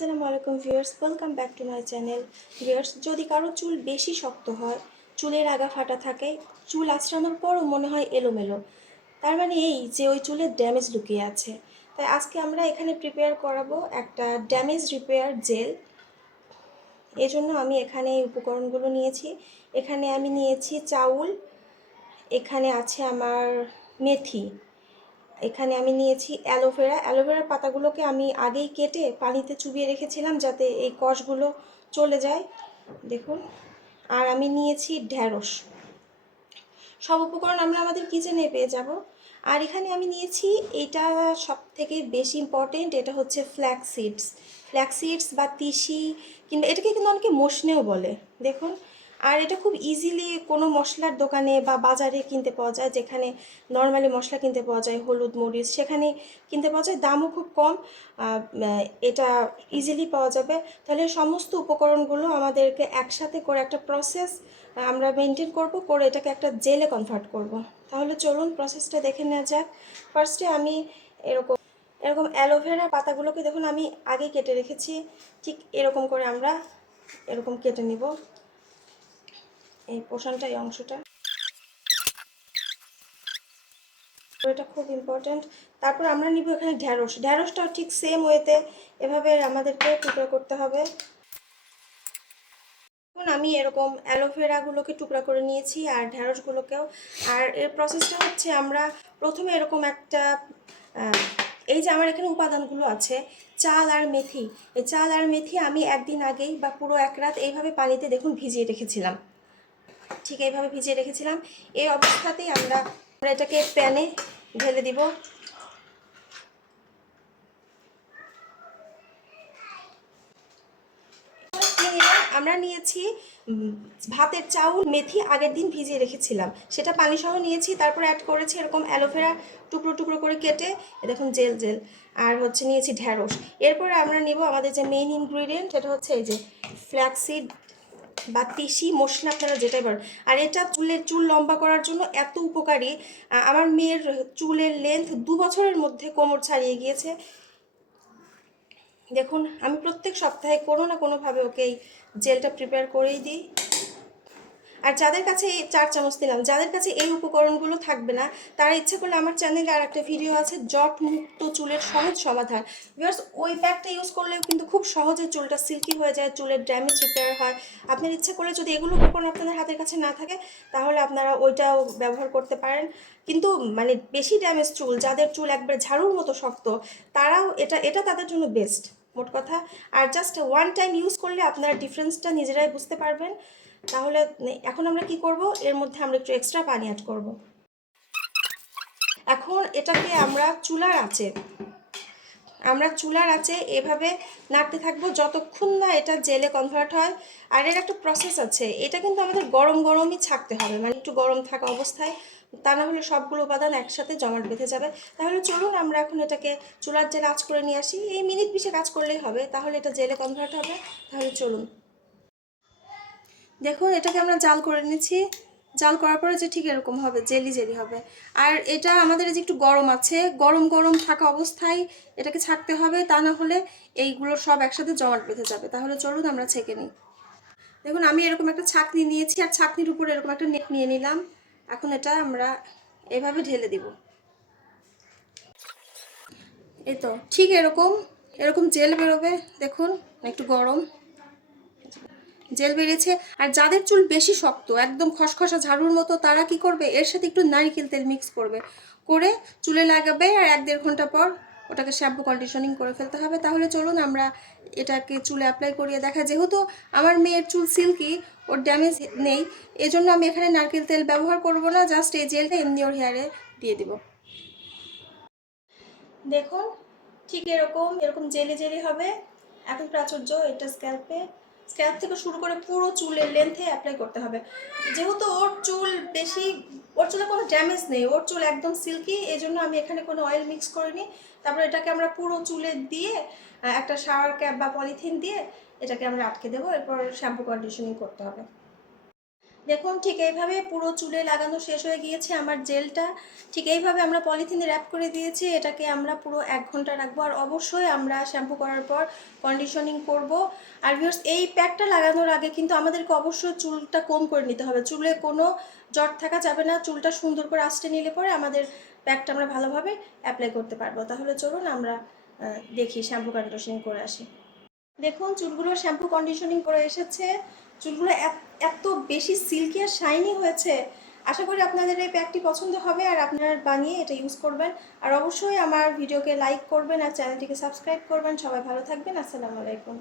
আসসালামু আলাইকুম viewers welcome back to my channel viewers, যদি কারও চুল বেশি শক্ত হয়, চুলের আগা ফাটা থাকে, চুল আঁচড়ানোর পরও মনে হয় এলোমেলো। তার মানে এই যে ওই চুলের ড্যামেজ লুকিয়ে আছে। তাই আজকে আমরা এখানে প্রিপেয়ার করাবো একটা ড্যামেজ রিপেয়ার জেল এই জন্য আমি এখানে এই উপকরণগুলো নিয়েছি। এখানে আমি নিয়েছি চাউল। এখানে আছে আমার মেথি। এখানে আমি নিয়েছি অ্যালোভেরা অ্যালোভেরার পাতাগুলোকে আমি আগেই কেটে পানিতে চুবিয়ে রেখেছিলাম যাতে এই কষগুলো চলে যায়। দেখুন। আর আমি নিয়েছি ঢ্যাঁড়স সব উপকরণ আমরা আমাদের কিচেনে পেয়ে যাব। আর এখানে আমি নিয়েছি এটা সব থেকে বেশি ইম্পর্টেন্ট এটা হচ্ছে ফ্ল্যাক্স সিডস ফ্ল্যাক্স সিডস বা তিসি কিংবা এটাকে কিন্তু অনেকে মশনেও বলে। দেখুন। আর এটা খুব ইজিলি কোনো মশলার দোকানে বা বাজারে কিনতে পাওয়া যায়, যেখানে নর্মালি মশলা কিনতে পাওয়া যায়, হলুদ, মরিচ, সেখানে কিনতে পাওয়া যায়। দামও খুব কম এটা ইজিলি পাওয়া যাবে। তাহলে সমস্ত উপকরণগুলো আমাদেরকে একসাথে করে একটা প্রসেস আমরা মেনটেন করব, করে এটাকে একটা জেলে কনভার্ট করব। তাহলে চলুন প্রসেসটা দেখে নেওয়া যাক। ফার্স্টে আমি এরকম এরকম অ্যালোভেরা পাতাগুলোকে দেখুন, আমি আগে কেটে রেখেছি, ঠিক এরকম করে আমরা এরকম কেটে নিব। এই পোষণটা এই অংশটা। এটা খুব ইম্পর্ট্যান্ট তারপর আমরা নিব এখানে ঢ্যাঁড়স ঢ্যাঁড়সটাও ঠিক সেম ওয়েতে এভাবে আমাদেরকে প্রিপেয়ার করতে হবে। এখন আমি এরকম অ্যালোভেরাগুলোকে টুকরা করে নিয়েছি আর ঢ্যাঁড়সগুলোকেও আর এর প্রসেসটা হচ্ছে আমরা প্রথমে এরকম একটা এই যে আমার এখানে উপাদানগুলো আছে, চাল আর মেথি। এই চাল আর মেথি আমি একদিন আগেই বা পুরো এক রাত এইভাবে পানিতে দেখুন ভিজিয়ে রেখেছিলাম। ঠিক এইভাবে ভিজিয়ে রেখেছিলাম। এই অবস্থাতেই আমরা এটাকে প্যানে ঢেলে দিব। আমরা নিয়েছি ভাতের চাউল, মেথি আগের দিন ভিজিয়ে রেখেছিলাম। সেটা পানি সহ নিয়েছি, তারপর অ্যাড করেছি এরকম অ্যালোভেরা টুকরো টুকরো করে কেটে দেখুন জেল জেল। আর হচ্ছে নিয়েছি ঢ্যাঁড়স এরপরে আমরা নিব আমাদের যে মেইন ইনগ্রিডিয়েন্ট সেটা হচ্ছে এই যে ফ্ল্যাক্সিড বা তিসি মশলা আপনারা যেটাই পারেন আর এটা চুলের চুল লম্বা করার জন্য এত উপকারী। আমার মেয়ের চুলের লেন্থ দু বছরের মধ্যে কোমর ছাড়িয়ে গিয়েছে। দেখুন, আমি প্রত্যেক সপ্তাহে কোনো না কোনোভাবে ওকে এই জেলটা প্রিপেয়ার করেই দিই। আর যাদের কাছে এই চার চামচ দিলাম, যাদের কাছে এই উপকরণগুলো থাকবে না, তারা ইচ্ছে করলে আমার চ্যানেলে আর একটা ভিডিও আছে, জট মুক্ত চুলের সহজ সমাধান। বিকজ ওই প্যাকটা ইউজ করলেও কিন্তু খুব সহজে চুলটা সিল্কি হয়ে যায়, চুলের ড্যামেজ রিপেয়ার হয়। আপনার ইচ্ছে করলে যদি এগুলো উপকরণ আপনাদের হাতের কাছে না থাকে, তাহলে আপনারা ওইটাও ব্যবহার করতে পারেন। কিন্তু মানে বেশি ড্যামেজ চুল, যাদের চুল একবার ঝাড়ুর মতো শক্ত, তারাও এটা এটা তাদের জন্য বেস্ট মোট কথা। আর জাস্ট ওয়ান টাইম ইউজ করলে আপনারা ডিফারেন্সটা নিজেরাই বুঝতে পারবেন। তাহলে এখন আমরা কি করব? এর মধ্যে আমরা একটু এক্সট্রা পানি অ্যাড করব। এখন এটাকে আমরা চুলার আছে আমরা চুলার আছে এভাবে নাড়তে থাকব যতক্ষণ না এটা জেলে কনভার্ট হয়। আর এর একটা প্রসেস আছে, এটা কিন্তু আমাদের গরম গরমই ছাকতে হবে। মানে একটু গরম থাকা অবস্থায়, তা না হলে সবগুলো উপাদান একসাথে জমাট বেঁধে যাবে। তাহলে চলুন আমরা এখন এটাকে চুলার জেলে আঁচ করে নিয়ে আসি। এই মিনিট বিশে কাজ করলেই হবে, তাহলে এটা জেলে কনভার্ট হবে। তাহলে চলুন। দেখুন এটাকে আমরা জাল করে নিচ্ছি। জাল করার পরে যে ঠিক এরকম হবে, জেলি জেলি হবে। আর এটা আমাদের যে একটু গরম আছে, গরম গরম থাকা অবস্থায় এটাকে ছাকতে হবে, তা না হলে এইগুলো সব একসাথে জমাট বেঁধে যাবে। তাহলে চলুন আমরা ছেঁকে নিই। দেখুন, আমি এরকম একটা ছাকনি নিয়েছি, আর ছাকনির উপরে এরকম একটা নেট নিয়ে নিলাম। এখন এটা আমরা এভাবে ঢেলে দিব। এই তো, ঠিক এরকম এরকম জেল বেরোবে, দেখুন, একটু গরম। জেল বেরিয়েছে আর যাদের চুল বেশি শক্ত, একদম খসখসা ঝাড়ুর মতো, তারা কি করবে? এর সাথে একটু নারিকেল তেল মিক্স করবে। করে চুলে লাগাবে, আর এক দেড় ঘণ্টা পর ওটাকে শ্যাম্পু কন্ডিশনিং করে ফেলতে হবে। তাহলে চলুন আমরা এটাকে চুলে অ্যাপ্লাই করিয়ে দেখা যেহেতু আমার মেয়ের চুল সিল্কি ওর ড্যামেজ নেই, এজন্য আমি এখানে নারকেল তেল ব্যবহার করব না জাস্ট এই জেলটা এমনি ওর হেয়ারে দিয়ে দিব। দেখুন, ঠিক এরকম এরকম জেলে জেলি হবে। এখন প্রাচুর্য, এটা স্ক্যাল্পে স্ক্যাল্প থেকে শুরু করে পুরো চুলের লেন্থে অ্যাপ্লাই করতে হবে। যেহেতু ওর চুল বেশি, ওর চুলে কোনো ড্যামেজ নেই, ওর চুল একদম সিল্কি এই জন্য আমি এখানে কোনো অয়েল মিক্স করিনি। তারপরে এটাকে আমরা পুরো চুলে দিয়ে একটা শাওয়ার ক্যাপ বা পলিথিন দিয়ে এটাকে আমরা আটকে দেবো, এরপর শ্যাম্পু কন্ডিশনিং করতে হবে। দেখুন, ঠিক এইভাবে পুরো চুলে লাগানো শেষ হয়ে গিয়েছে আমার জেলটা। ঠিক এইভাবে আমরা পলিথিনে র্যাপ করে দিয়েছি, এটাকে আমরা পুরো এক ঘণ্টা রাখব। আর অবশ্যই আমরা শ্যাম্পু করার পর কন্ডিশনিং করব। আর ভিউর্স এই প্যাকটা লাগানোর আগে কিন্তু আমাদেরকে অবশ্যই চুলটা কম করে নিতে হবে। চুলে কোনো জট থাকা যাবে না, চুলটা সুন্দর করে আস্তে নিলে পরে আমাদের প্যাকটা আমরা ভালোভাবে অ্যাপ্লাই করতে পারব। তাহলে চলুন আমরা দেখি শ্যাম্পু কন্ডিশনিং করে আসি। দেখুন, চুলগুলো শ্যাম্পু কন্ডিশনিং করে এসেছে। চুলগুলো এত- বেশি সিল্কি আর শাইনি হয়েছে। আশা করি আপনাদের এই প্যাকটি পছন্দ হবে আর আপনারা বানিয়ে এটা ইউজ করবেন। আর অবশ্যই আমার ভিডিওকে লাইক করবেন আর চ্যানেলটিকে সাবস্ক্রাইব করবেন। সবাই ভালো থাকবেন। আসসালামু আলাইকুম।